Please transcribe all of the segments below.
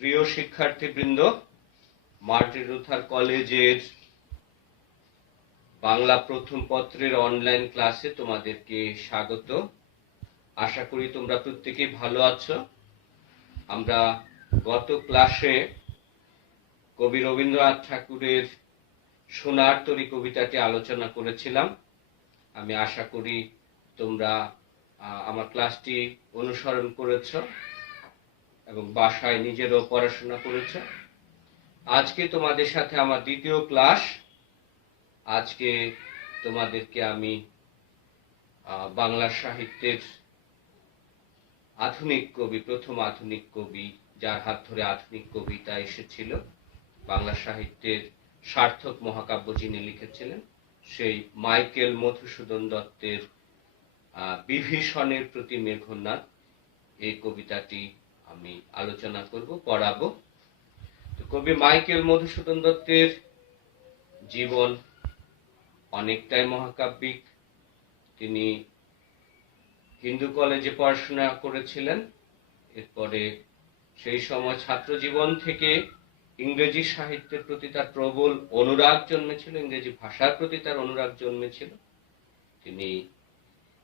প্রিয় শিক্ষার্থীবৃন্দ, Martin Luther কলেজের বাংলা প্রথম পত্রের অনলাইন ক্লাসে তোমাদেরকে স্বাগত। আশা করি তোমরা প্রত্যেকেই ভালো আছো। আমরা গত ক্লাসে কবি রবীন্দ্রনাথ ঠাকুরের সোনার তরী কবিতাটি আলোচনা করেছিলাম। আমি আশা করি তোমরা আমার ক্লাসটি অনুসরণ করেছো এবং বাসায় নিজেরও পড়াশোনা করেছো। আজকে তোমাদের সাথে আমার দ্বিতীয় ক্লাস। আজকে তোমাদেরকে আমি বাংলা সাহিত্যের আধুনিক কবি, প্রথম আধুনিক কবি, যার হাত ধরে আধুনিক কবিতা এসেছিল, বাংলা সাহিত্যের সার্থক মহাকাব্য যিনি লিখেছিলেন, সেই মাইকেল মধুসূদন দত্তের বিভীষণের প্রতি মেঘনাদ, এই কবিতাটি আমি আলোচনা করব, পড়াবো। তো কবি মাইকেল মধুসূদন দত্তের জীবন অনেকটাই মহাকাব্যিক। তিনি হিন্দু কলেজে পড়াশোনা করেছিলেন। এরপরে সেই সময় ছাত্র জীবন থেকে ইংরেজি সাহিত্যের প্রতি তার প্রবল অনুরাগ জন্মেছিল, ইংরেজি ভাষার প্রতি তার অনুরাগ জন্মেছিল। তিনি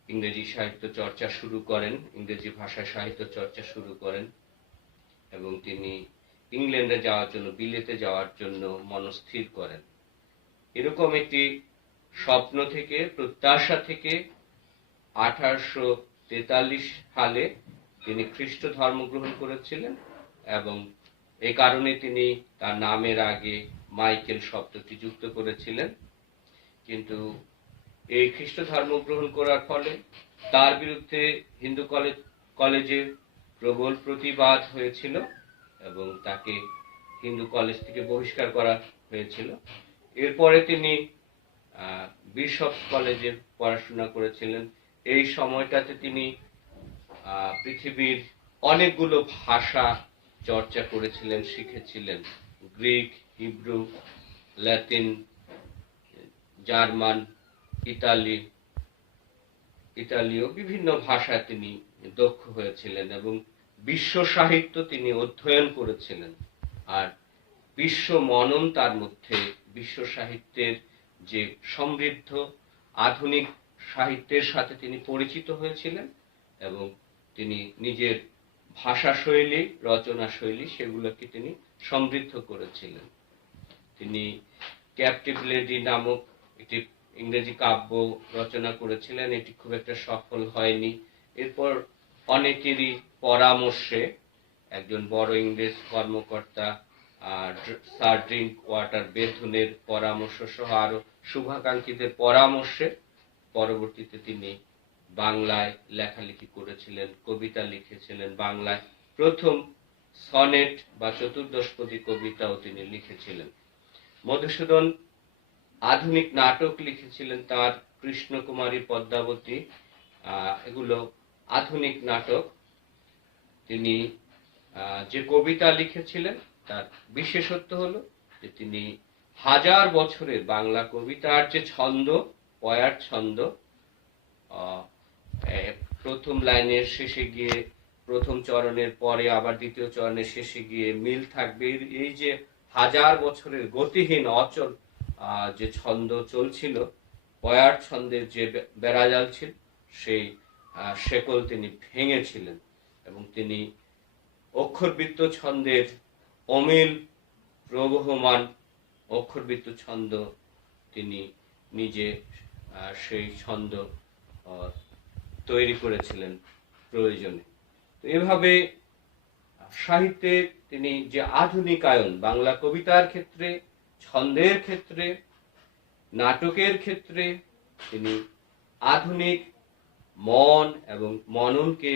ইংরেজি সাহিত্য চর্চা শুরু করেন, ইংরেজি ভাষায় সাহিত্য চর্চা শুরু করেন এবং তিনি ইংল্যান্ডে যাওয়ার জন্য, বিলেতে যাওয়ার জন্য মনস্থির করেন। এরকম একটি স্বপ্ন থেকে, প্রত্যাশা থেকে 1843 সালে তিনি খ্রিস্ট ধর্ম গ্রহণ করেছিলেন এবং এই কারণে তিনি তার নামের আগে মাইকেল শব্দটি যুক্ত করেছিলেন। কিন্তু এই খ্রিস্ট ধর্ম গ্রহণ করার ফলে তার বিরুদ্ধে হিন্দু কলেজে প্রবল প্রতিবাদ হয়েছিল এবং তাকে হিন্দু কলেজ থেকে বহিষ্কার করা হয়েছিল। এরপরে তিনি বিশপস কলেজে পড়াশোনা করেছিলেন। এই সময়টাতে তিনি পৃথিবীর অনেকগুলো ভাষা চর্চা করেছিলেন, শিখেছিলেন। গ্রিক, হিব্রু, ল্যাটিন, জার্মান, ইতালীয় বিভিন্ন ভাষায় তিনি দক্ষ হয়েছিলেন এবং বিশ্ব সাহিত্য তিনি অধ্যয়ন করেছিলেন। আর বিশ্ব মনন, তার মধ্যে বিশ্ব সাহিত্যের যে সমৃদ্ধ আধুনিক সাহিত্যের সাথে তিনি পরিচিত হয়েছিলেন এবং তিনি নিজের ভাষা শৈলী, রচনা শৈলী, সেগুলোকে তিনি সমৃদ্ধ করেছিলেন। তিনি ক্যাপটিভ লেডি নামক একটি ইংরেজি কাব্য রচনা করেছিলেন। এটি খুব একটা সফল হয়নি। এরপর অনেকেরই পরামর্শে একজন বড় ইংরেজ কর্মকর্তা স্যার ড্রিঙ্ক ওয়াটার বেথুনের পরামর্শ সহ আরো শুভাকাঙ্ক্ষীদের পরামর্শে পরবর্তীতে তিনি বাংলায় লেখালেখি করেছিলেন, কবিতা লিখেছিলেন। বাংলায় প্রথম সনেট বা চতুর্দশপদী কবিতাও তিনি লিখেছিলেন। মধুসূদন আধুনিক নাটক লিখেছিলেন। তার কৃষ্ণকুমারী, পদ্মাবতী, এগুলো আধুনিক নাটক। তিনি যে কবিতা লিখেছিলেন তার বিশেষত্ব হলো যে তিনি হাজার বছরের বাংলা কবিতার যে ছন্দ, পয়ার ছন্দ, প্রথম লাইনের শেষে গিয়ে প্রথম চরণের পরে আবার দ্বিতীয় চরণের শেষে গিয়ে মিল থাকবে, এই যে হাজার বছরের গতিহীন অচল যে ছন্দ চলছিল, পয়ার ছন্দের যে বেড়াজাল ছিল, সেই শেকল তিনি ভেঙেছিলেন এবং তিনি অক্ষরবৃত্ত ছন্দের অমিল প্রবহমান অক্ষরবৃত্ত ছন্দ তিনি নিজে সেই ছন্দ তৈরি করেছিলেন প্রয়োজনে। তো এভাবে সাহিত্যে তিনি যে আধুনিকায়ন, বাংলা কবিতার ক্ষেত্রে, ছন্দের ক্ষেত্রে, নাটকের ক্ষেত্রে তিনি আধুনিক মন এবং মননকে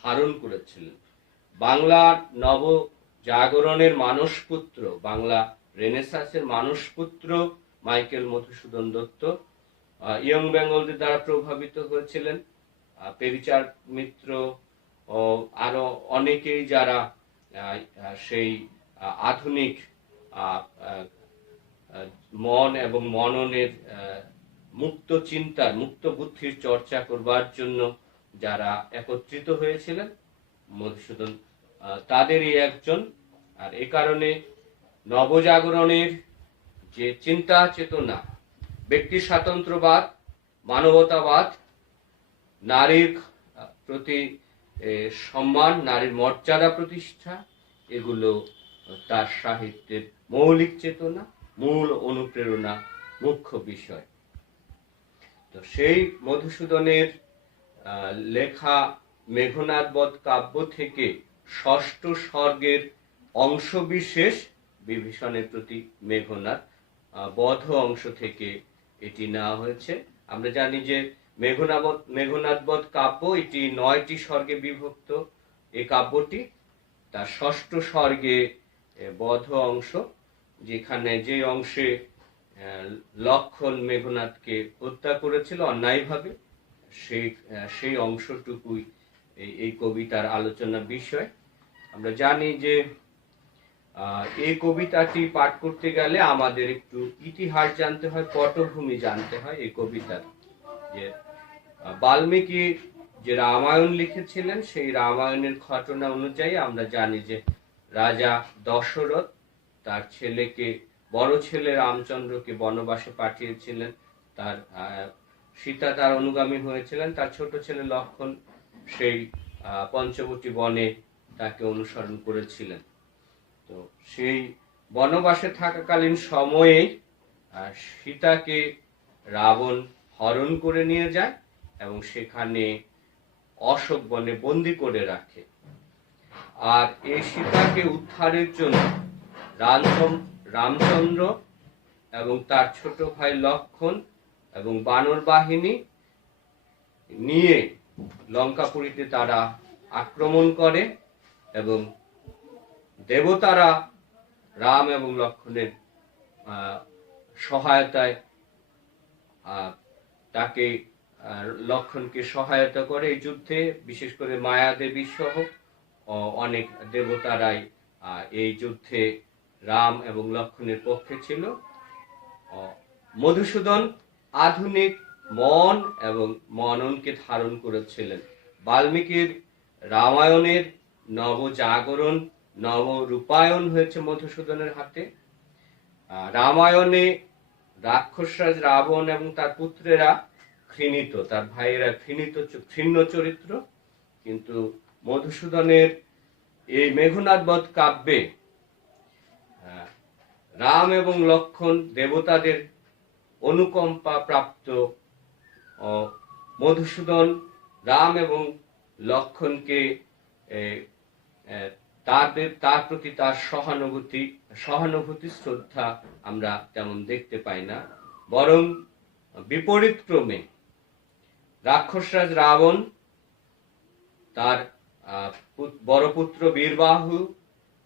ধারণ করেছিলেন। বাংলার নব জাগরণের মানসপুত্র, বাংলা রেনেসাঁসের মানসপুত্র মাইকেল মধুসূদন দত্ত ইয়ং বেঙ্গলদের দ্বারা প্রভাবিত হয়েছিলেন। পেরিচাঁদ মিত্র ও আরো অনেকেই যারা সেই আধুনিক মন এবং মননের মুক্ত চিন্তার, মুক্ত বুদ্ধির চর্চা করবার জন্য যারা একত্রিত হয়েছিলেন, মধুসূদন তাদেরই একজন। আর এ কারণে নবজাগরণের যে চিন্তা চেতনা, ব্যক্তি স্বাতন্ত্র্যবাদ, মানবতাবাদ, নারীর প্রতি সম্মান, নারীর মর্যাদা প্রতিষ্ঠা, এগুলো তার সাহিত্যের মৌলিক চেতনা, মূল অনুপ্রেরণা, মুখ্য বিষয়। তো সেই মধুসূদনের লেখা মেঘনাদ বধ কাব্য থেকে ষষ্ঠ স্বর্গের অংশবিশেষ বিভীষণের প্রতি মেঘনাদ বধ অংশ থেকে এটি নেওয়া হয়েছে। আমরা জানি যে মেঘনাদ বধ কাব্য এটি 9টি স্বর্গে বিভক্ত। এই কাব্যটি তার ষষ্ঠ স্বর্গে বধ অংশ, যেখানে যে অংশে লক্ষণ মেঘনাদকে হত্যা করেছিল অন্যায়ভাবে, সেই অংশটুকুই এই কবিতার আলোচনার বিষয়। আমরা জানি যে এই কবিতাটি পাঠ করতে গেলে আমাদের একটু ইতিহাস জানতে হয়, পটভূমি জানতে হয়। এই কবিতার যে বাল্মীকি যে রামায়ণ লিখেছিলেন, সেই রামায়ণের ঘটনা অনুযায়ী আমরা জানি যে রাজা দশরথ তার ছেলেকে, বড় ছেলে রামচন্দ্রকে বনবাসে পাঠিয়েছিলেন। তার সীতা তার অনুগামী হয়েছিলেন। তার ছোট ছেলে লক্ষণ সেই পঞ্চবটী বনে তাকে অনুসরণ করেছিলেন। তো সেই বনবাসে থাকাকালীন সময়ে সীতাকে রাবণ হরণ করে নিয়ে যায় এবং সেখানে অশোক বনে বন্দী করে রাখে। আর এই সীতাকে উদ্ধারের জন্য রামচন্দ্র এবং তার ছোট ভাই লক্ষণ এবং বানর বাহিনী নিয়ে লঙ্কাপুরীতে তারা আক্রমণ করে এবং দেবতারা রাম এবং লক্ষণের সহায়তায় তাকে লক্ষণকে সহায়তা করে এই যুদ্ধে। বিশেষ করে মায়া দেবী সহ অনেক দেবতারাই এই যুদ্ধে রাম এবং লক্ষণের পক্ষে ছিল। মধুসূদন আধুনিক মন এবং মননকে ধারণ করেছিলেন। বাল্মীকির রামায়ণের নবজাগরণ, নবরূপায়ণ হয়েছে মধুসূদনের হাতে। রামায়ণে রাক্ষসরাজ রাবণ এবং তার পুত্রেরা ঘৃণিত, তার ভাইয়েরা ঘৃণ্য চরিত্র। কিন্তু মধুসূদনের এই মেঘনাদ বধ কাব্যে রাম এবং লক্ষণ দেবতাদের অনুকম্পা প্রাপ্ত। মধুসূদন রাম এবং লক্ষণকে তার প্রতি তার সহানুভূতি শ্রদ্ধা আমরা তেমন দেখতে পাই না, বরং বিপরীত ক্রমে রাক্ষসরাজ রাবণ তার বড় পুত্র বীরবাহু,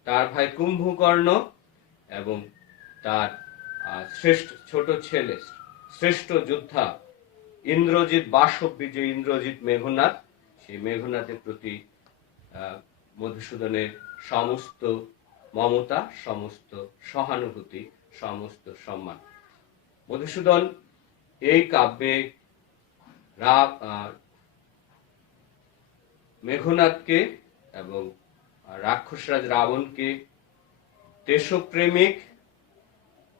তার ভাই কুম্ভকর্ণ এবং তার ছোট ছেলে শ্রেষ্ঠ যোদ্ধা ইন্দ্রজিৎ, বাসব বিজয় ইন্দ্রজিৎ মেঘনাদ, সেই মেঘনাদের প্রতি মধুসূদনের সমস্ত মমতা, সমস্ত সহানুভূতি, সমস্ত সম্মান। মধুসূদন এই কাব্যে মেঘনাদকে এবং রাক্ষসরাজ রাবণকে দেশপ্রেমিক,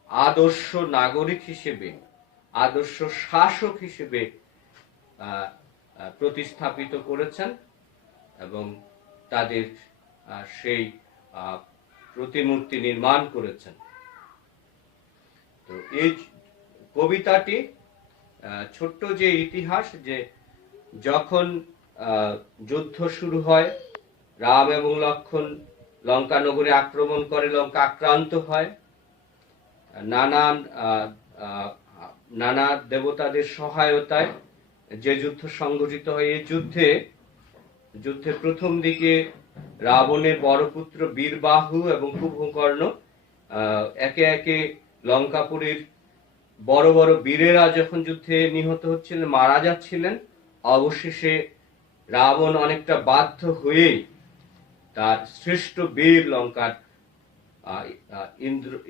আদর্শ নাগরিক হিসেবে, আদর্শ শাসক হিসেবে প্রতিস্থাপিত করেছেন এবং তাদের সেই প্রতিমূর্তি নির্মাণ করেছেন। তো এই কবিতাটি ছোট্ট যে ইতিহাস, যে যখন যুদ্ধ শুরু হয়, রাম এবং লক্ষণ লঙ্কা নগরে আক্রমণ করে, লঙ্কা আক্রান্ত হয়, নানা দেবতাদের সহায়তায় যে যুদ্ধ সংঘটিত হয়। এই যুদ্ধের প্রথম দিকে রাবণের বড় পুত্র বীরবাহু এবং কুম্ভকর্ণ একে একে লঙ্কাপুরীর বড় বড় বীরেরা যখন যুদ্ধে নিহত হচ্ছিলেন, মারা যাচ্ছিলেন, অবশেষে রাবণ অনেকটা বাধ্য হয়েই তার শ্রেষ্ঠ বীর লঙ্কার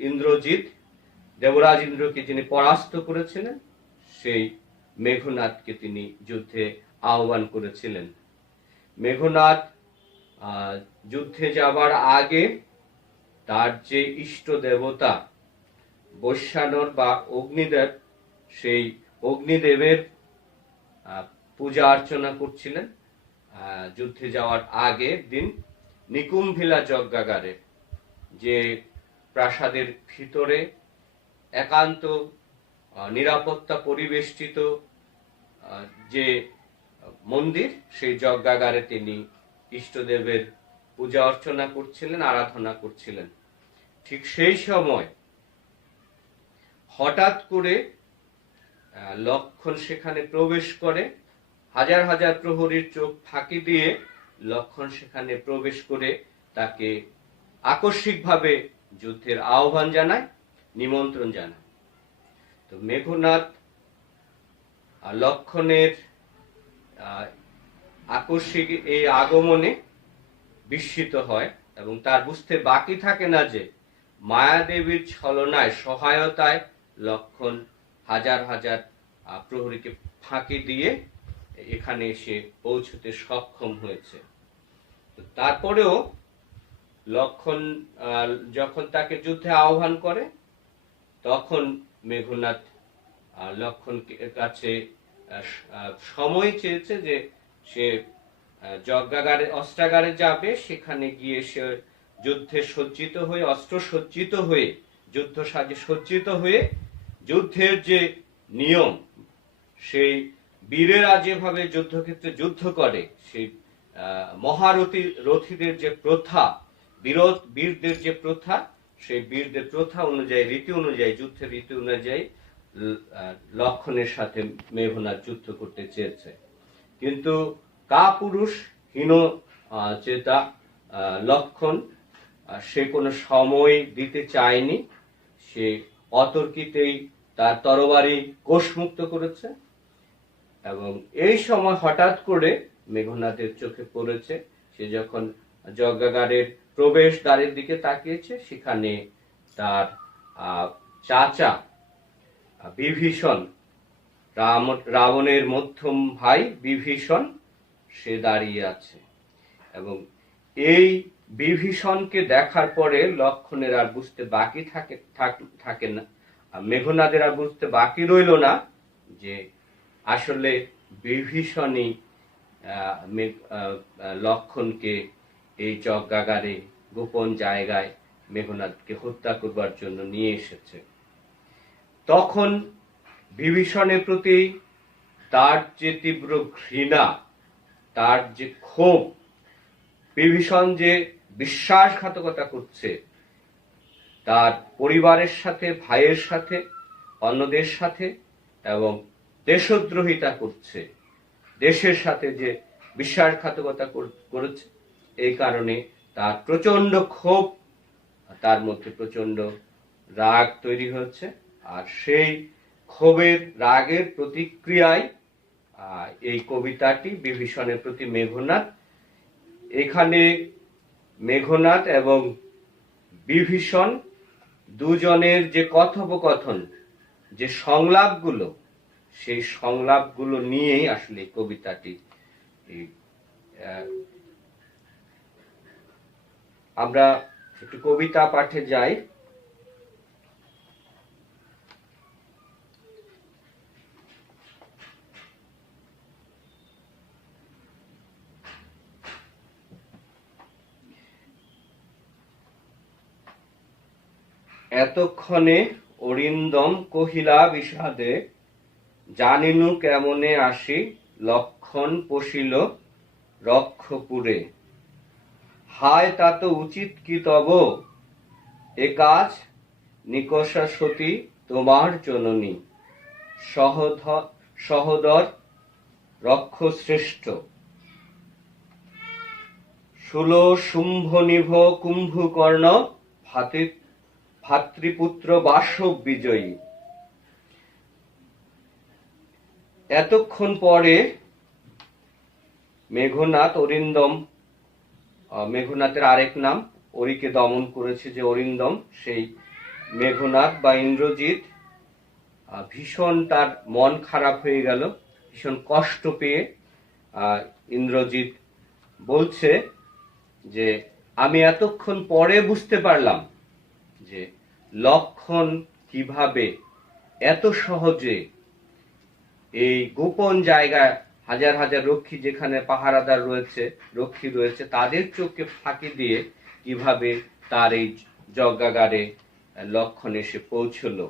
ইন্দ্রজিৎ, দেবরাজ ইন্দ্রকে যিনি পরাস্ত করেছিলেন, সেই মেঘনাদকে তিনি যুদ্ধে আহ্বান করেছিলেন। মেঘনাদ যুদ্ধে যাবার আগে তার যে ইষ্ট দেবতা বৈশ্বানর বা অগ্নিদেব, সেই অগ্নিদেবের পূজা অর্চনা করছিলেন। যুদ্ধে যাওয়ার আগের দিন নিকুম্ভিলা যজ্ঞাগারে, যে প্রাসাদের ভিতরে একান্ত নিরাপত্তা পরিবেষ্টিত যে মন্দির, সেই যজ্ঞাগারে তিনি ইষ্টদেবের পূজা অর্চনা করছিলেন, আরাধনা করছিলেন। ঠিক সেই সময় হঠাৎ করে লক্ষণ সেখানে প্রবেশ করে। হাজার হাজার প্রহরীর চোখ ফাঁকি দিয়ে লক্ষণ সেখানে প্রবেশ করে তাকে আকস্মিকভাবে যুদ্ধের আহ্বান জানায়, নিমন্ত্রণ জানায়। তো মেঘনাদ লক্ষণের আকস্মিক এই আগমনে বিস্মিত হয় এবং তার বুঝতে বাকি থাকে না যে মায়াদেবীর ছলনায়, সহায়তায় লক্ষণ হাজার হাজার প্রহরীকে ফাঁকি দিয়ে এখানে এসে পৌঁছতে সক্ষম হয়েছে। তারপরেও লক্ষণ যখন তাকে যুদ্ধে আহ্বান করে, তখন মেঘনাদ লক্ষণের কাছে সময় চেয়েছে যে সে যজ্ঞাগারে, অস্ত্রাগারে যাবে, সেখানে গিয়ে সে যুদ্ধে সজ্জিত হয়ে, অস্ত্র সজ্জিত হয়ে, যুদ্ধ সাজে সজ্জিত হয়ে যুদ্ধের যে নিয়ম, সেই বীরেরা যেভাবে যুদ্ধক্ষেত্রে যুদ্ধ করে, সেই মহারথীদের যে প্রথা, বীরদের যে প্রথা, সেই বীরদের প্রথা অনুযায়ী, রীতি অনুযায়ী, যুদ্ধের রীতি অনুযায়ী লক্ষণের সাথে মেঘনাদ যুদ্ধ করতে চেয়েছে। কিন্তু কাপুরুষ হীন চেতা লক্ষণ সে কোনো সময় দিতে চায়নি। সে অতর্কিতেই তার তরবারি কোষমুক্ত করেছে এবং এই সময় হঠাৎ করে মেঘনাদের চোখে পড়েছে, সে যখন যজ্ঞাগারের প্রবেশ দ্বারের দিকে তাকিয়েছে, সেখানে তার চাচা বিভীষণ, রাবণের মধ্যম ভাই বিভীষণ, সে দাঁড়িয়ে আছে। এবং এই বিভীষণকে দেখার পরে লক্ষণের আর বুঝতে বাকি থাকে না, মেঘনাদের আর বুঝতে বাকি রইল না যে আসলে বিভীষণই লক্ষণকে এই যজ্ঞাগারে গোপন জায়গায় মেঘনাদকে হত্যা করবার জন্য নিয়ে এসেছে। তখন বিভীষণের প্রতি তার যে তীব্র ঘৃণা, তার যে ক্ষোভ, বিভীষণ যে বিশ্বাসঘাতকতা করছে তার পরিবারের সাথে, ভাইয়ের সাথে, অন্যদের সাথে, এবং দেশদ্রোহিতা করছে, দেশের সাথে যে বিশ্বাসঘাতকতা করেছে, এই কারণে তার প্রচন্ড ক্ষোভ, তার মধ্যে প্রচন্ড রাগ তৈরি হয়েছে। আর সেই ক্ষোভের, রাগের প্রতিক্রিয়ায় এই কবিতাটি বিভীষণের প্রতি মেঘনাদ। এখানে মেঘনাদ এবং বিভীষণ দুজনের যে কথোপকথন, যে সংলাপগুলো, সেই সংলাপগুলো নিয়েই আসলে কবিতাটি। আমরা একটু কবিতা পাঠে যাই। এতক্ষণে অরিন্দম কহিলা বিষাদে, জানিনু কেমনে আসি লক্ষণ পশিল রক্ষপুরে। হায় তা তো উচিত কি তব, এ কাজ নিকষা সতী তোমার জননী, সহদর রক্ষ শ্রেষ্ঠ। শূল শুম্ভ নিভ কুম্ভকর্ণ, ভাতৃপুত্র বাসব বিজয়ী। এতক্ষণ পরে মেঘনাদ, অরিন্দম, মেঘনাদের আরেক নাম, অরিকে দমন করেছে যে অরিন্দম, সেই মেঘনাদ বা ইন্দ্রজিৎ ভীষণ, তার মন খারাপ হয়ে গেল, ভীষণ কষ্ট পেয়ে ইন্দ্রজিৎ বলছে যে আমি এতক্ষণ পরে বুঝতে পারলাম যে লক্ষণ কিভাবে এত সহজে এই গোপন জায়গায় হাজার হাজার রক্ষী, যেখানে পাহারাদার রয়েছে, রক্ষী রয়েছে, তাদের চোখকে ফাঁকি দিয়ে কিভাবে তার এই যজ্ঞাগারে লক্ষণ এসে পৌঁছলো।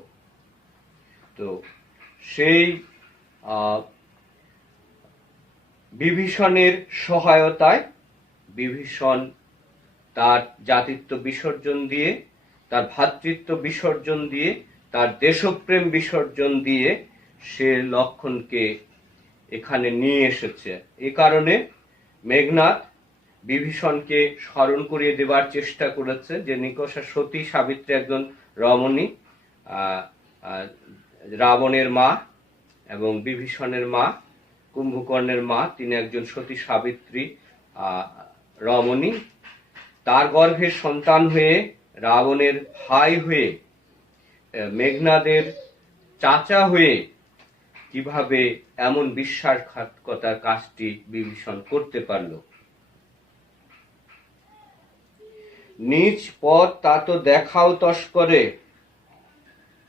তো সেই বিভীষণের সহায়তায় বিভীষণ তার জাতিত্ব বিসর্জন দিয়ে, তার ভ্রাতৃত্ব বিসর্জন দিয়ে, তার দেশপ্রেম বিসর্জন দিয়ে সে লক্ষণকে এখানে নিয়ে এসেছে। এ কারণে মেঘনাদ বিভীষণকে স্মরণ করিয়ে দেবার চেষ্টা করেছে যে নিকষা সতী সাবিত্রী একজন রমণী, রাবণের মা এবং বিভীষণের মা, কুম্ভকর্ণের মা, তিনি একজন সতী সাবিত্রী রমণী। তার গর্ভের সন্তান হয়ে, রাবণের ভাই হয়ে, মেঘনাদের চাচা হয়ে কিভাবে এমন বিশ্বাসঘাতকতার কাজটি বিভীষণ করতে পারল। নিজ পথ তা তো দেখাও তস্করে,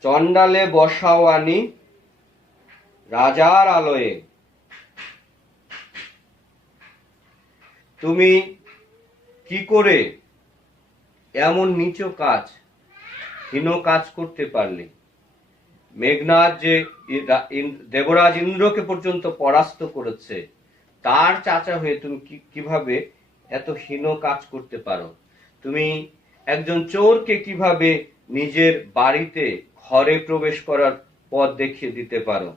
চণ্ডালে বসাও আনি রাজার আলয়ে। তুমি কি করে এমন নীচ কাজ, হীন কাজ করতে পারলে? মেঘনাদ যে দেবরাজ ইন্দ্রকে পর্যন্ত পরাস্ত করেছে, তার চাচা হয়ে তুমি কিভাবে এত হীন কাজ করতে পারো? তুমি একজন চোরকে কিভাবে নিজের বাড়িতে ঘরে প্রবেশ করার পথ দেখিয়ে দিতে পারো?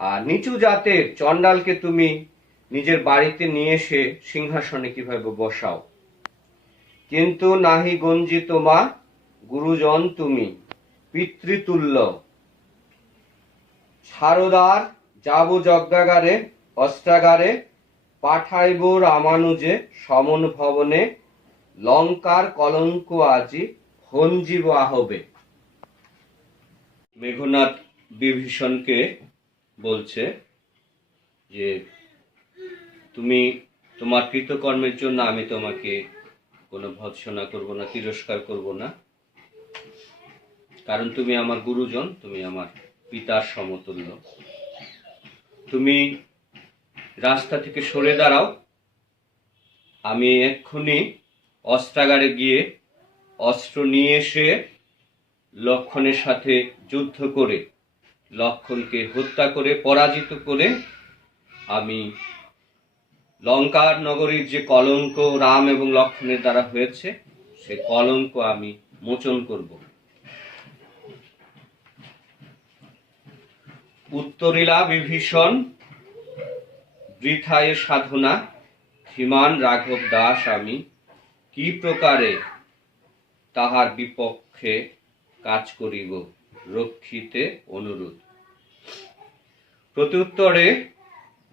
আর নিচু জাতের চণ্ডালকে তুমি নিজের বাড়িতে নিয়ে এসে সিংহাসনে কিভাবে বসাও? কিন্তু নাহি গঞ্জিত মা, গুরুজন তুমি পিতৃতুল্য, ছারদার যাব যজ্ঞাগারে অস্ত্রাগারে, পাঠাইব রামানুজে সমন ভবনে, লঙ্কার কলঙ্ক আজি ভঞ্জিব আহবে। মেঘনাদ বিভীষণকে বলছে যে তুমি তোমার কৃতকর্মের জন্য আমি তোমাকে কোনো ভৎসনা করব না, তিরস্কার করব না, কারণ তুমি আমার গুরুজন, তুমি আমার পিতার সমতুল্য। তুমি রাস্তা থেকে সরে দাঁড়াও, আমি এক্ষুনি অস্ত্রাগারে গিয়ে অস্ত্র নিয়ে এসে লক্ষণের সাথে যুদ্ধ করে, লক্ষণকে হত্যা করে, পরাজিত করে আমি লঙ্কার নগরীর যে কলঙ্ক রাম এবং লক্ষণের দ্বারা হয়েছে, সে কলঙ্ক আমি মোচন করব। উত্তরিলা বিভীষণ বৃথায় সাধনা, ধীমান রাঘব দাস আমি কি প্রকারে তাহার বিপক্ষে কাজ করিব, রক্ষিতে অনুরোধ। প্রত্যুত্তরে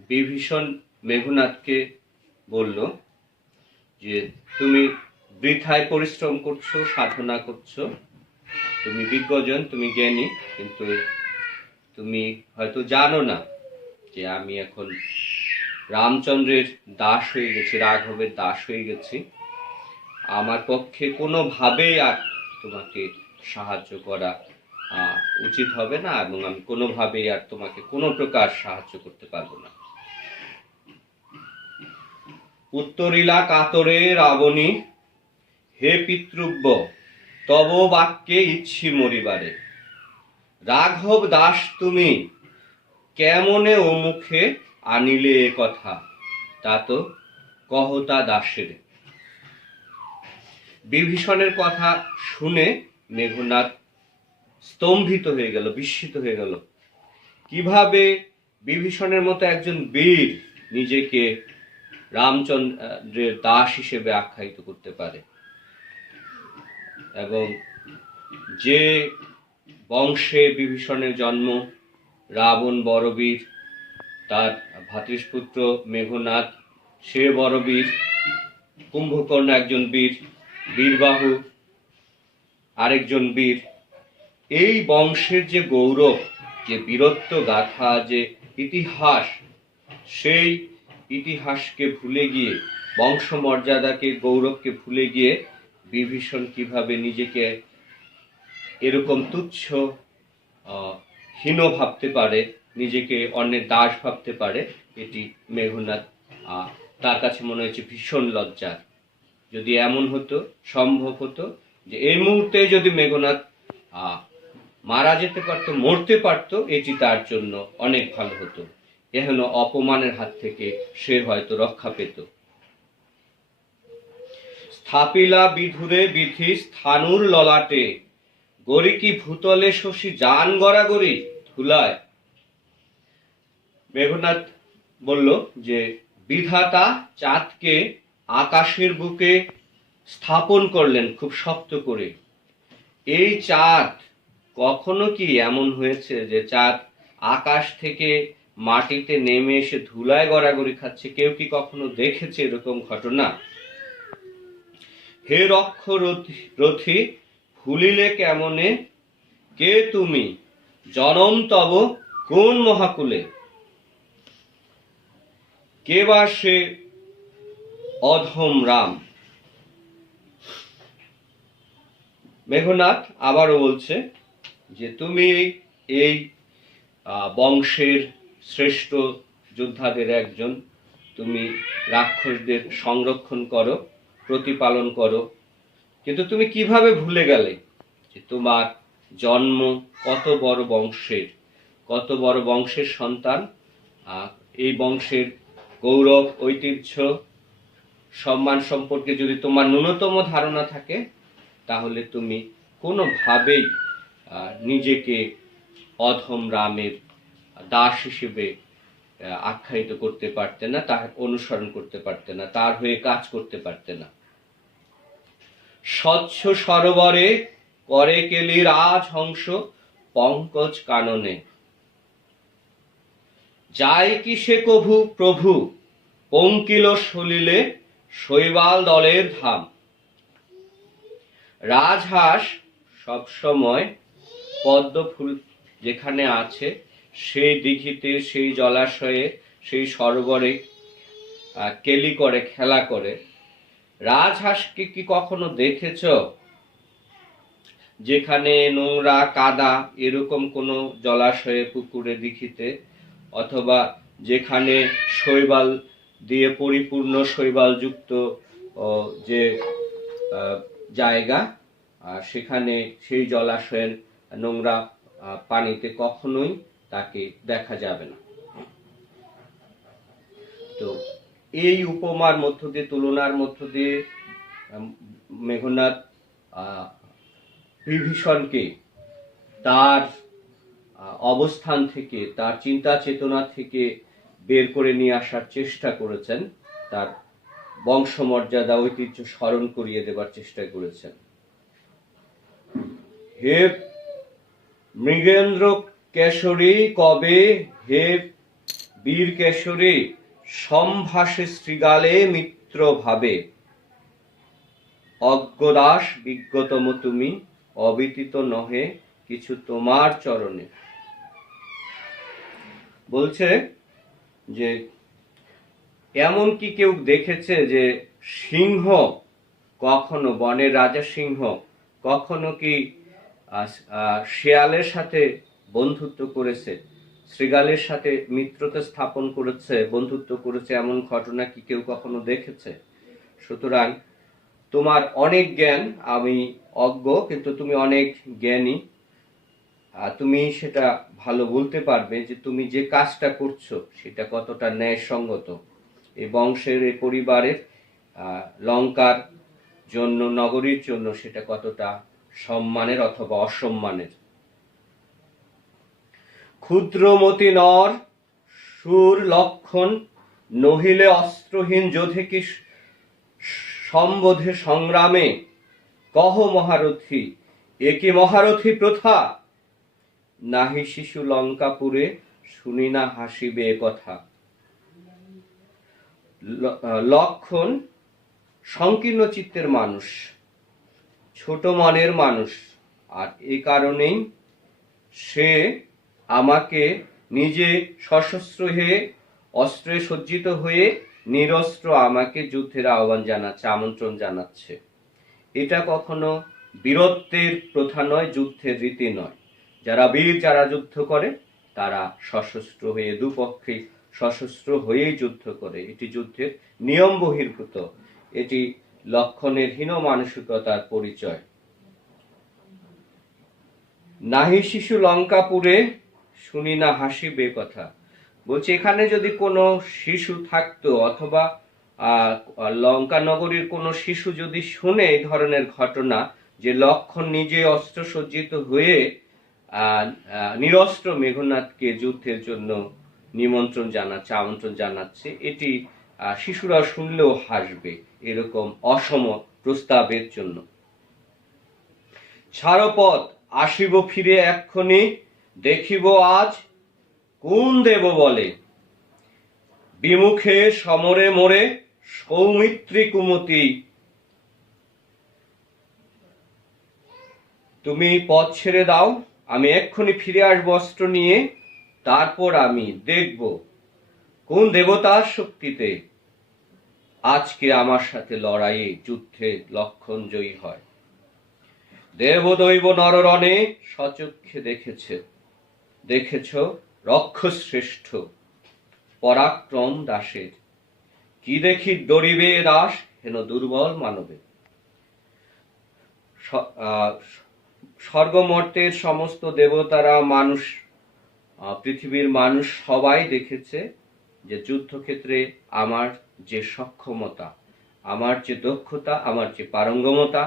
বিভীষণ মেঘনাদকে বলল যে তুমি বৃথায় পরিশ্রম করছো, সাধনা করছো, তুমি বিজ্ঞজন, তুমি জ্ঞানী, কিন্তু তুমি হয়তো জানো না যে আমি এখন রামচন্দ্রের দাস হয়ে গেছি, রাঘবের দাস হয়ে গেছি। আমার পক্ষে কোনোভাবেই আর তোমাকে সাহায্য করা উচিত হবে না, এবং আমি কোনোভাবেই আর তোমাকে কোনো প্রকার সাহায্য করতে পারবো না। উত্তরিলা কাতরে রাবণী, হে পিতৃব্য তব বাক্যে ইচ্ছি মরিবারে, রাঘব দাস তুমি কেমনে ও মুখে আনিলে এ কথা, তা তো কহতা দাসের। বিভীষণের কথা শুনে মেঘনাদ স্তম্ভিত হয়ে গেল, বিস্মিত হয়ে গেল। কিভাবে বিভীষণের মতো একজন বীর নিজেকে রামচন্দ্রের দাস হিসেবে আখ্যায়িত করতে পারে, এবং যে বংশে বিভীষণের জন্ম, রাবণ বড়বীর, তার ভ্রাতৃপুত্র মেঘনাদ সে বড়বীর, কুম্ভকর্ণ একজন বীর, বীরবাহু আরেকজন বীর। এই বংশের যে গৌরব, যে বীরত্ব গাথা, যে ইতিহাস, সেই ইতিহাসকে ভুলে গিয়ে বংশমর্যাদাকে, গৌরবকে ভুলে গিয়ে বিভীষণ কিভাবে নিজেকে এরকম তুচ্ছ হীন ভাবতে পারে, নিজেকে অন্যের দাস ভাবতে পারে, এটি মেঘনাদ তার কাছে মনে হয়েছে ভীষণ লজ্জার। যদি এমন হতো, সম্ভব হতো যে এই মুহূর্তে যদি মেঘনাদ মারা যেতে পারতো, মরতে পারতো, এটি তার জন্য অনেক ভালো হতো। এহেন অপমানের হাত থেকে সে হয়তো রক্ষা পেত। স্থাপিলা বিধুরে বিধি স্থানুর ললাটে, গরি কি ভূতলে শশী জান গড়াগড়ি ধুলায়। মেঘনাদ বলল যে বিধাতা চাঁদকে আকাশের বুকে স্থাপন করলেন খুব শক্ত করে। এই চাঁদ কখনো কি এমন হয়েছে যে চাঁদ আকাশ থেকে মাটিতে নেমে এসে ধুলায় গড়াগড়ি খাচ্ছে? কেউ কি কখনো দেখেছে এরকম ঘটনা? হে রক্ষ রথি ভুলিলে কেমনে, কে তুমি জনম তব কোন মহাকুলে। কে বা সে অধম রাম। মেঘনাদ আবারও বলছে যে তুমি এই বংশের শ্রেষ্ঠ যোদ্ধাদের একজন, তুমি রাক্ষসদের সংরক্ষণ করো, প্রতিপালন করো, কিন্তু তুমি কিভাবে ভুলে গেলে যে তোমার জন্ম কত বড় বংশের সন্তান। এই বংশের গৌরব, ঐতিহ্য, সম্মান সম্পর্কে যদি তোমার ন্যূনতম ধারণা থাকে, তাহলে তুমি কোনোভাবেই নিজেকে অধম রামের দাস হিসেবে আখ্যায়িত করতে পারতে না, তার অনুসরণ করতে পারতে না, তার হয়ে কাজ করতে পারতে না। স্বচ্ছ সরোবরে করে কেলি রাজহংস পঙ্কজ কাননে, যায় কি সে কভু প্রভু পঙ্কিল সলিলে শৈবাল দলের ধাম। রাজহাঁস সবসময় পদ্ম ফুল যেখানে আছে সেই দিঘিতে, সেই জলাশয়ে, সেই সরোবরে কেলি করে, খেলা করে। রাজহাঁসকে কি কখনো দেখেছ যেখানে নোংরা কাদা এরকম কোনো জলাশয়ে, পুকুরে, দিঘিতে, অথবা যেখানে শৈবাল দিয়ে পরিপূর্ণ, শৈবাল যুক্ত যে জায়গা, সেখানে সেই জলাশয়ের নোংরা পানিতে কখনোই তাকে দেখা যাবে না। তো এই উপমার মধ্য দিয়ে, তুলনার মধ্য দিয়ে মেঘনাদ বিভীষণকে তার অবস্থান থেকে, তার চিন্তা চেতনা থেকে বের করে নিয়ে আসার চেষ্টা করেছেন, তার বংশমর্যাদা, ঐতিহ্য স্মরণ করিয়ে দেবার চেষ্টা করেছেন। হে মৃগেন্দ্র কেশরী কবে, হে বীর কেশরী সম্ভাসে শৃগালে মিত্র ভাবে, অজ্ঞদাস বিজ্ঞতম তুমি অবিদিত নহে কিছু তোমার চরণে। বলছে যে এমন কি কেউ দেখেছে যে সিংহ কখনো, বনের রাজা সিংহ কখনো কি শেয়ালের সাথে বন্ধুত্ব করেছে, শৃগালের সাথে মিত্রতা স্থাপন করেছে, বন্ধুত্ব করেছে? এমন ঘটনা কি কেউ কখনো দেখেছে? সুতরাং তোমার অনেক জ্ঞান, আমি অজ্ঞ, কিন্তু তুমি অনেক জ্ঞানী। তুমি সেটা ভালো বলতে পারবে যে তুমি যে কাজটা করছো সেটা কতটা ন্যায়সঙ্গত, এই বংশের, এই পরিবারের, লঙ্কার জন্য, নগরীর জন্য সেটা কতটা সম্মানের অথবা অসম্মানের। ক্ষুদ্রমতি নর সুর লক্ষণ নহিলে অস্ত্রহীন যোধে কি সম্বোধে সংগ্রামে, কহ মহারথী এ কি মহারথী প্রথা, নাহি শিশু লঙ্কাপুরে শুনি না হাসিবে কথা। লক্ষণ সংকীর্ণ চিত্তের মানুষ, ছোট মনের মানুষ, আর এই কারণেই সে আমাকে নিজে সশস্ত্র হয়ে, অস্ত্রে সজ্জিত হয়ে নিরস্ত্র আমাকে যুদ্ধের আহ্বান জানাচ্ছে, আমন্ত্রণ জানাচ্ছে। এটা কখনো বীরত্বের প্রথা নয়, যুদ্ধের রীতি নয়। যারা বীর, যারা যুদ্ধ করে, তারা সশস্ত্র হয়ে, দুপক্ষে সশস্ত্র হয়েই যুদ্ধ করে। এটি যুদ্ধের নিয়ম বহির্ভূত, এটি লক্ষণের হীন মানসিকতার পরিচয়। নাহি শিশু লঙ্কাপুরে, শুনি না হাসিবে কথা। বলছে এখানে যদি কোনো শিশু থাকতো, অথবা লঙ্কা নগরীর কোনো শিশু যদি শুনে এই ধরনের ঘটনা, যে লক্ষণ নিজে অস্ত্র সজ্জিত হয়ে নিরস্ত্র মেঘনাদকে যুদ্ধের জন্য নিমন্ত্রণ জানাচ্ছে, আমন্ত্রণ জানাচ্ছে, এটি শিশুরা শুনলেও হাসবে এরকম অসম প্রস্তাবের জন্য। ছাড়পথ, আসিব ফিরে এক্ষণে, দেখিব আজ কোন দেব বলে। বিমুখে সমরে মোরে, সৌমিত্রী কুমতি। তুমি পথ ছেড়ে দাও, আমি এক্ষুনি ফিরে আসবো অস্ত্র নিয়ে, তারপর আমি দেখব কোন দেবতার শক্তিতে আজকে আমার সাথে লড়াইয়ে, যুদ্ধে লক্ষণ জয়ী হয়। দেবদৈব নররণে সচক্ষে দেখেছ রক্ষস শ্রেষ্ঠ পরাক্রম দাসের। কি দেখি ডরিবে দাস, হেন দুর্বল মানবে। স্বর্গমর্তের সমস্ত দেবতারা, মানুষ, পৃথিবীর মানুষ সবাই দেখেছে যে যুদ্ধক্ষেত্রে আমার যে সক্ষমতা, আমার যে দক্ষতা, আমার যে পারঙ্গমতা,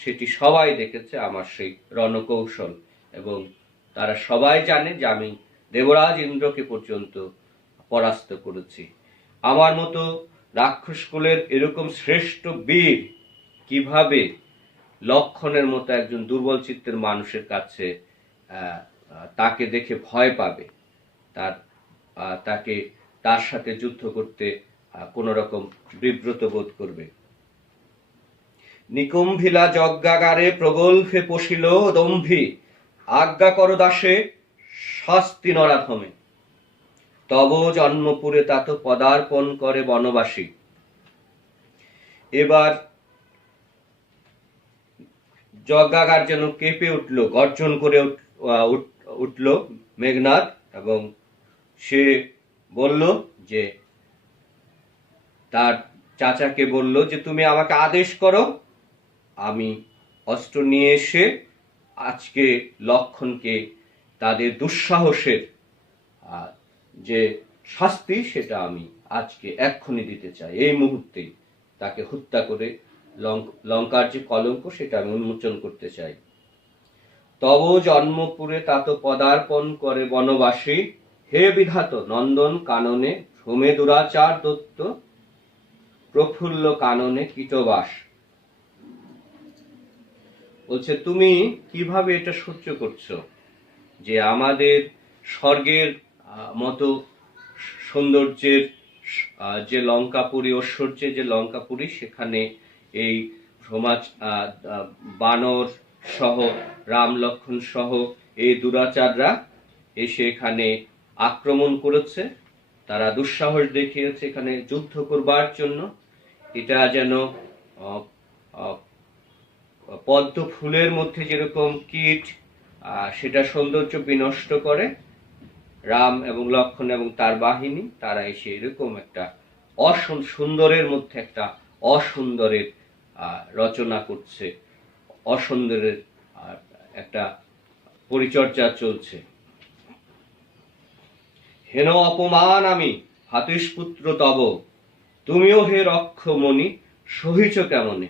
সেটি সবাই দেখেছে, আমার সেই রণকৌশল। এবং তারা সবাই জানে যে আমি দেবরাজ ইন্দ্রকে পর্যন্ত পরাস্ত করেছি। আমার মতো রাক্ষস কুলের এরকম শ্রেষ্ঠ বীর কিভাবে লক্ষণের মতো একজন দুর্বল চিত্তের মানুষের কাছে তাকে দেখে ভয় পাবে, তার সাথে যুদ্ধ করতে কোন রকম বিব্রত বোধ করবে। নিকুম্ভিলা যজ্ঞাগারে প্রগল্ভে পশিল দম্ভি, আজ্ঞা কর দাসে শাস্তি নরাধমে। তব জন্মপুরে তাত পদার্পণ করে বনবাসী। এবার যজ্ঞাগার যেন কেঁপে উঠল, গর্জন করে উঠল মেঘনাদ, এবং সে বলল যে, তার চাচাকে বলল যে তুমি আমাকে আদেশ করো, আমি অস্ত্র নিয়ে এসে আজকে লক্ষণকে তাদের দুঃসাহসের যে শাস্তি, সেটা আমি আজকে এক্ষুনি দিতে চাই, এই মুহূর্তে তাকে হত্যা করে লঙ্কার যে কলঙ্ক, সেটা আমি উন্মোচন করতে চাই। তব জন্মপুরে তাত পদার্পণ করে বনবাসী, হে বিধাত নন্দন কাননে ভ্রমে দুরাচার দত্ত, প্রফুল্ল কাননে কীটবাস। বলছে তুমি কিভাবে এটা সহ্য করছো, যে আমাদের স্বর্গের মতো সৌন্দর্যের যে লঙ্কাপুরী, ঐশ্বর্যের যে লঙ্কাপুরী, সেখানে এই সমাজ বানর সহ, রাম লক্ষণ সহ এই দুরাচাররা এসে এখানে আক্রমণ করেছে, তারা দুঃসাহস দেখিয়েছে এখানে যুদ্ধ করবার জন্য। এটা যেন পদ্ম ফুলের মধ্যে যেরকম কীট সেটা সৌন্দর্য বিনষ্ট করে, রাম এবং লক্ষণ এবং তার বাহিনী, তারা এসে এরকম একটা সুন্দরের মধ্যে একটা অসুন্দরের রচনা করছে, অসুন্দরের একটা পরিচর্যা চলছে। হেন অপমান আমি হাতিশপুত্র তব, তুমিও হে রক্ষমণি সহিছ কেমনে।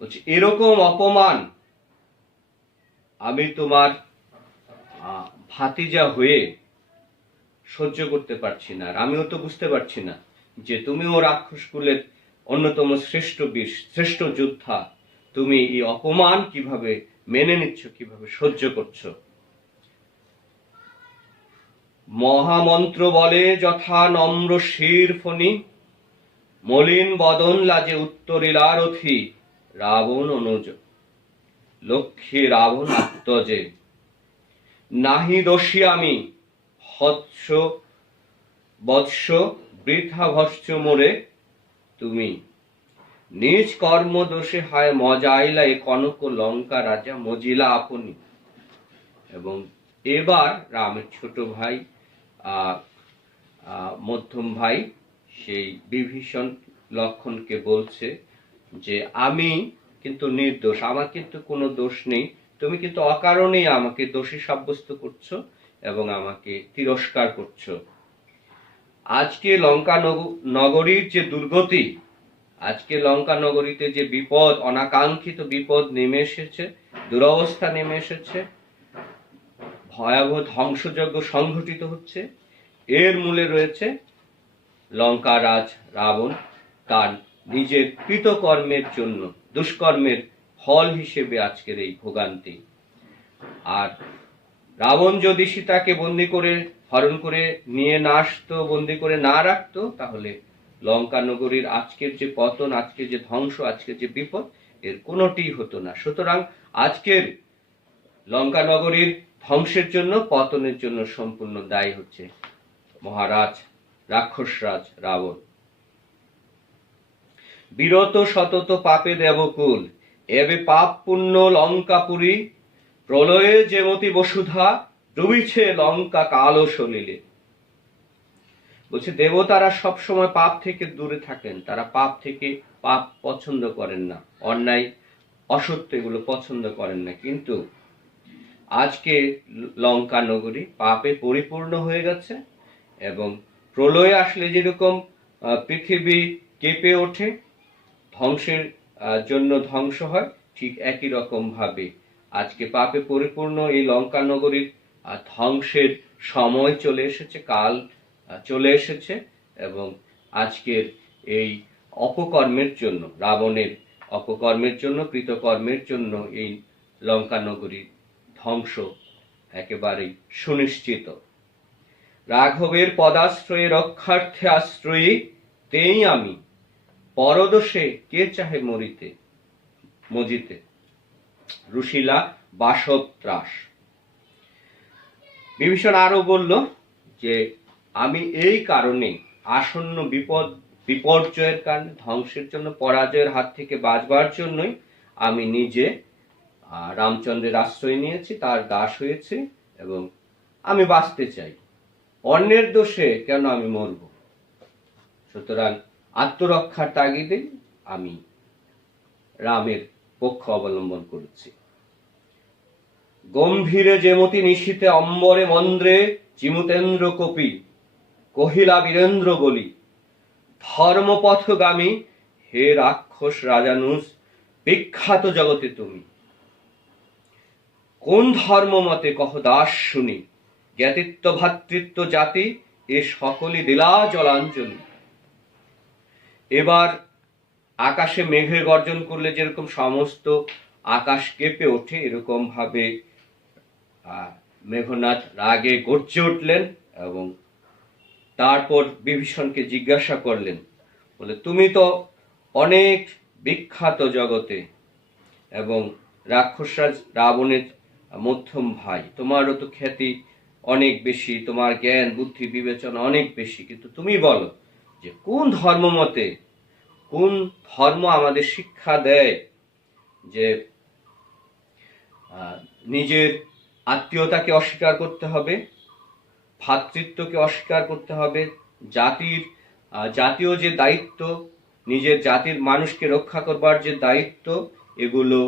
বলছি এরকম অপমান আমি তোমার ভাতিজা হয়ে সহ্য করতে পারছি না। আর আমিও তো বুঝতে পারছি না যে তুমিও রাক্ষস কুলের অন্যতম শ্রেষ্ঠ বীর, শ্রেষ্ঠ যোদ্ধা, তুমি এই অপমান কিভাবে মেনে নিচ্ছ, কিভাবে সহ্য করছো। মহামন্ত্র বলে যথা নম্র শির ফণি, মলিন বদন লাজে উত্তরিলা রথি, রাবণ অনুজ লক্ষ্মী রাবণ আত্মজে। নাহি দোষী আমি হৎস বৎস বৃথা ভস্য মোরে তুমি, নিজ কর্ম দোষে হায় মজাইলা এ কনক লঙ্কা রাজা মজিলা আপনি। এবং এবার রামের ছোট ভাই মধ্যম ভাই সেই বিভীষণ লক্ষণকে বলছে যে আমি কিন্তু নির্দোষ, আমার কিন্তু কোনো দোষ নেই, তুমি কিন্তু অকারণেই আমাকে দোষী সাব্যস্ত করছো এবং আমাকে তিরস্কার করছো। আজকে লঙ্কা নগরীর যে দুর্গতি, আজকে লঙ্কা নগরীতে যে বিপদ, অনাকাঙ্ক্ষিত বিপদ নেমে এসেছে, দুরবস্থা নেমে এসেছে, ভয়াবহ ধ্বংসযজ্ঞ সংঘটিত হচ্ছে, এর মূলে রয়েছে লঙ্কারাজ রাবণ তার নিজের কৃতকর্মের জন্য, দুষ্কর্মের ফল হিসেবে আজকের এই ভোগান্তি। আর রাবণ যদি সীতাকে বন্দি করে হরণ করে নিয়ে না আসতো, বন্দি করে না রাখতো, তাহলে লঙ্কা নগরীর আজকের যে পতন, আজকের যে ধ্বংস, আজকের যে বিপদ, এর কোনোটি হতো না। সুতরাং আজকের লঙ্কা নগরীর ধ্বংসের জন্য, পতনের জন্য সম্পূর্ণ দায়ী হচ্ছে মহারাজ রাক্ষসরাজ রাবণ। বিরত সতত পাপে দেবকুল, এবে পাপ পুণ্য লঙ্কাপুরী, প্রলয়ে যেমতি বসুধা, ডুবিছে লঙ্কা কালো সলিলে। বলছে দেবতারা সবসময় পাপ থেকে দূরে থাকেন, তারা পাপ পছন্দ করেন না, অন্যায় অসত্য এগুলো পছন্দ করেন না। কিন্তু আজকে লঙ্কা নগরী পাপে পরিপূর্ণ হয়ে গেছে এবং প্রলয় আসলে যেরকম পৃথিবী কেঁপে ওঠে, ধ্বংসের জন্য ধ্বংস হয়, ঠিক একই রকম ভাবে আজকে পাপে পরিপূর্ণ এই লঙ্কা নগরীর ধ্বংসের সময় চলে এসেছে, কাল চলে এসেছে। এবং আজকের এই অপকর্মের জন্য, রাবণের অপকর্মের জন্য, কৃতকর্মের জন্য এই লঙ্কা নগরীর ধ্বংস একেবারেই সুনিশ্চিত। রাঘবের পদাশ্রয়ে রক্ষার্থে আশ্রয়ী, তেই আমি পরদোষে কে চাহে মজিতে, রুশিলা বাসব ত্রাস। বিভীষণ আরো বলল যে আমি এই কারণে, আসন্ন বিপর্যয়ের কারণে, ধ্বংসের জন্য, পরাজয়ের হাত থেকে বাঁচবার জন্যই আমি নিজে রামচন্দ্রের আশ্রয় নিয়েছি, তার দাস হয়েছি এবং আমি বাঁচতে চাই, অন্যের দোষে কেন আমি মরব। সুতরাং আত্মরক্ষার তাগিদে আমি রামের পক্ষ অবলম্বন করেছি। গম্ভীরে যেমতি নিশীতে অম্বরে মন্দ্রে, চিমুতেন্দ্র কপি কহিলা বীরেন্দ্র বলি, ধর্মপথগামী হে রাক্ষস রাজানুষ, বিখ্যাত জগতে তুমি, কোন ধর্ম মতে কহ দাস শুনি, জ্ঞাতিত্ব ভাতৃত্ব জাতি এ সকলই দিলা জলাঞ্জলি। এবার আকাশে মেঘের গর্জন করলে যেরকম সমস্ত আকাশ কেঁপে ওঠে, এরকম ভাবে মেঘনাদ রাগে গর্জে উঠলেন এবং তারপর বিভীষণকে জিজ্ঞাসা করলেন, বলে তুমি তো অনেক বিখ্যাত জগতে এবং রাক্ষসরাজ রাবণের মধ্যম ভাই, তোমারও তো খ্যাতি অনেক বেশি, তোমার জ্ঞান বুদ্ধি বিবেচনা অনেক বেশি, কিন্তু তুমি বলো যে কোন ধর্ম মতে, কোন ধর্ম আমাদের শিক্ষা দেয় যে নিজের আত্মীয়তাকে অস্বীকার করতে হবে, ভ্রাতৃত্বকে অস্বীকার করতে হবে, জাতীয় যে দায়িত্ব, নিজের জাতির মানুষকে রক্ষা করবার যে দায়িত্ব, এগুলো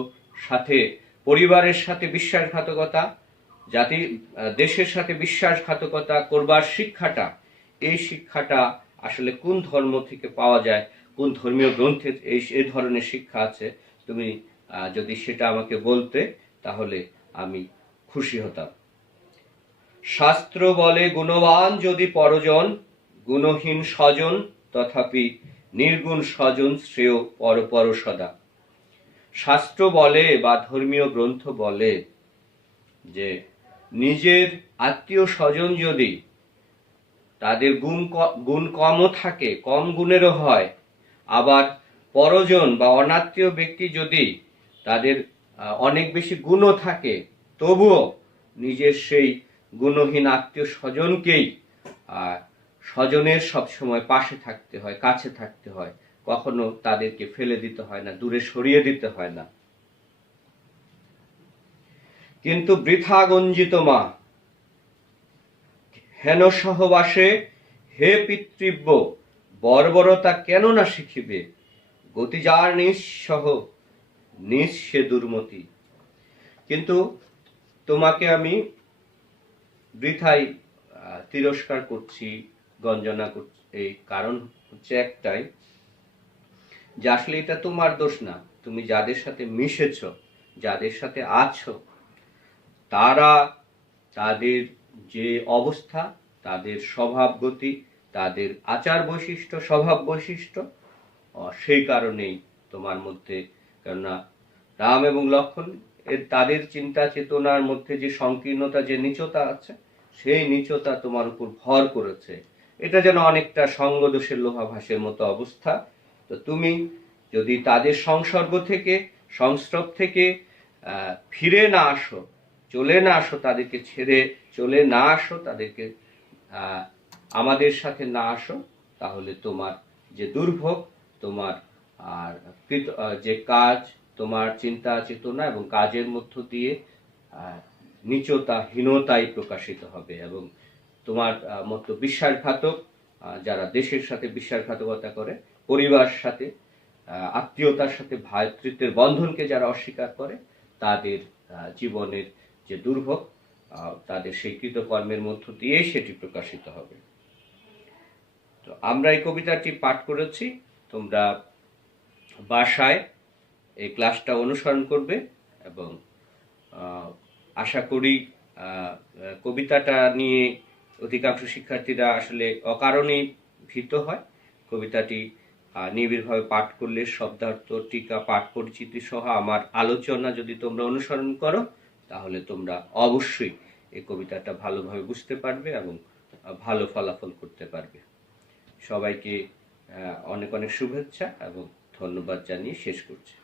সাথে পরিবারের সাথে বিশ্বাসঘাতকতা, দেশের সাথে বিশ্বাসঘাতকতা করবার শিক্ষাটা, এই শিক্ষাটা আসলে কোন ধর্ম থেকে পাওয়া যায়, কোন ধর্মীয় গ্রন্থে এই ধরনের শিক্ষা আছে, তুমি যদি সেটা আমাকে বলতে তাহলে আমি খুশি হতাম। শাস্ত্র বলে গুণবান যদি পরজন, গুণহীন স্বজন তথাপি নির্গুণ স্বজন শ্রেয় পরপর সদা। শাস্ত্র বলে বা ধর্মীয় গ্রন্থ বলে যে নিজের আত্মীয় স্বজন যদি তাদের গুণ কমও থাকে, কম গুণেরও হয়, আবার পরজন বা অনাত্মীয় ব্যক্তি যদি তাদের অনেক বেশি গুণও থাকে, তবুও নিজের সেই গুণহীন আত্মীয় স্বজনকেই স্বজনের সবসময় পাশে থাকতে হয়, কাছে থাকতে হয়, কখনো তাদেরকে ফেলে দিতে হয় না, দূরে সরিয়ে দিতে হয় না। কিন্তু বৃথা গঞ্জিত মা, হেন সহবাসে হে পিতৃব্য বর্বরতা কেন না শিখিবে, গতি যার নিঃসহ নিঃসে দুর্মতি। কিন্তু তোমাকে আমি বৃথাই তিরস্কার করছি, গঞ্জনা করছি। এই কারণ হচ্ছে একটাই, যে আসলে এটা তোমার দোষ না। তুমি যাদের সাথে মিশেছ, যাদের সাথে আছো, তারা তাদের যে অবস্থা, তাদের স্বভাব গতি, তাদের আচার বৈশিষ্ট্য, স্বভাব বৈশিষ্ট্য, সেই কারণেই তোমার মধ্যে, কেননা রাম এবং লক্ষ্মণ তাদের চিন্তা চেতনার মধ্যে যে সংকীর্ণতা, যে নিচতা আছে, সেই নিচতা তোমার উপর ভর করেছে। এটা যেন অনেকটা সঙ্গদোষের লোহাভাসের মতো অবস্থা। তো তুমি যদি তাদের সংসর্গ থেকে, সংস্রব থেকে ফিরে না আসো, চলে না আসো, তাদেরকে ছেড়ে চলে না আসো, তাদেরকে আমাদের সাথে না আসো, তাহলে তোমার যে দুর্ভোগ, তোমার আর যে কাজ, তোমার চিন্তা চেতনা এবং কাজের মধ্য দিয়ে নিচতা, হীনতাই প্রকাশিত হবে। এবং তোমার মতো বিশ্বাসঘাতক, যারা দেশের সাথে বিশ্বাসঘাতকতা করে, পরিবারের সাথে, আত্মীয়তার সাথে ভ্রাতৃত্বের বন্ধনকে যারা অস্বীকার করে, তাদের জীবনের যে দুর্ভোগ, তাদের সেই কৃতকর্মের মধ্য দিয়ে সেটি প্রকাশিত হবে। তো আমরা এই কবিতাটি পাঠ করেছি, তোমরা বাসায় এই ক্লাসটা অনুসরণ করবে এবং আশা করি কবিতাটা নিয়ে অধিকাংশ শিক্ষার্থীরা আসলে অকারণেই ভীত হয়। কবিতাটি নিবিড়ভাবে পাঠ করলে শব্দার্থ, টিকা, পাঠ পরিচিতি সহ আমার আলোচনা যদি তোমরা অনুসরণ করো, তাহলে তোমরা অবশ্যই এই কবিতাটা ভালোভাবে বুঝতে পারবে এবং ভালো ফলাফল করতে পারবে। সবাইকে অনেক অনেক শুভেচ্ছা এবং ধন্যবাদ জানিয়ে শেষ করছি।